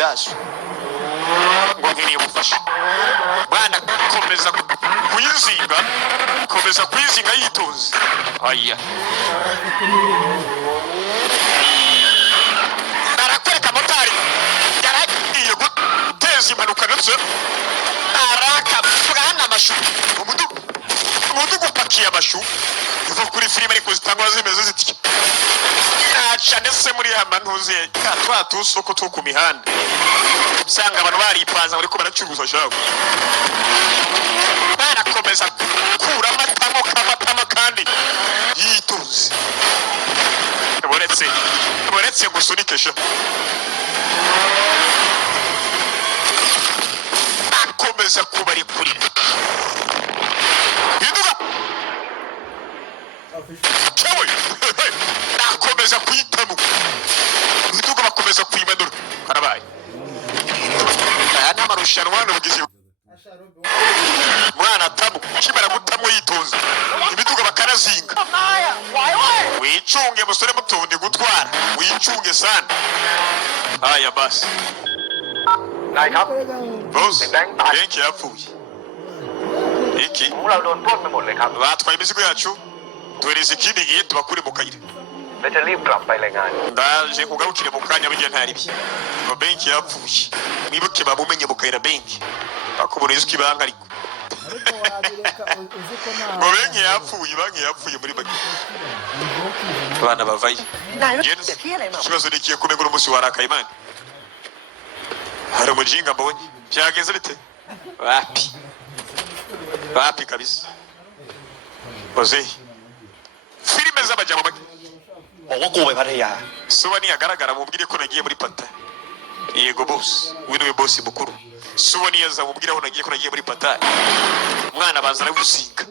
byaje ngo nkeneye ubufasha bwana komeza kuyizinga yitonze aya arakwereka motari yaragiye guteza impanuka nabyo arakabwana amashu umudugu upakiye amashu iva kuri filime ariko zitangwa zimeze zitya naca ndetse muri ya mantuze twa tusoko two ku mihanda usanga abantu baripanze bariko baracuruza shago barakomeza kura amatamo kandi yitonze boretse gusunikesha akomeza kubarekurira biduga cyawe akomeza kuyitamo biduga bakomeza kuyimanura karabaye aya ni amarushanwa hano bugize mwana atamu kimara gutamo yitonze ibiduga bakanazinga wicunge musore mutundi gutwara wicunge sana aya basi boss benki yapfuye iki batwaye imizigo yacu tuhereza ikindi gihe tubakure mu kayira ndaje kugarukire mu kanya bijya ntari bye ngo benki yapfuye mwibuke bamumenye mu kayira benki bakubona izuki banga ariko ngo benki yapfuye muri bagi bana bavaye ikibazo nikiye kumenya umunsi warakaye imana hari umujinga mbonye byageze bite wapi kabisa oze filime z'abajyamo bagi Ogokuwe Pattaya soba niyagaragara mubwire ko nagiye muri pata yego boss wino boss mukuru soba niyaza mubwire aho nagiye ko nagiye muri pata umwana bazana gusinga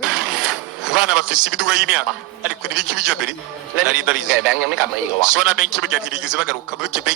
abana bafise ibiduga y'imyaka ariko nibiki bijya mbere nari ndabizi bank ยังไม่กลับมาอีกเหรอวะ soba na benki bijya ntibigeze bagaruka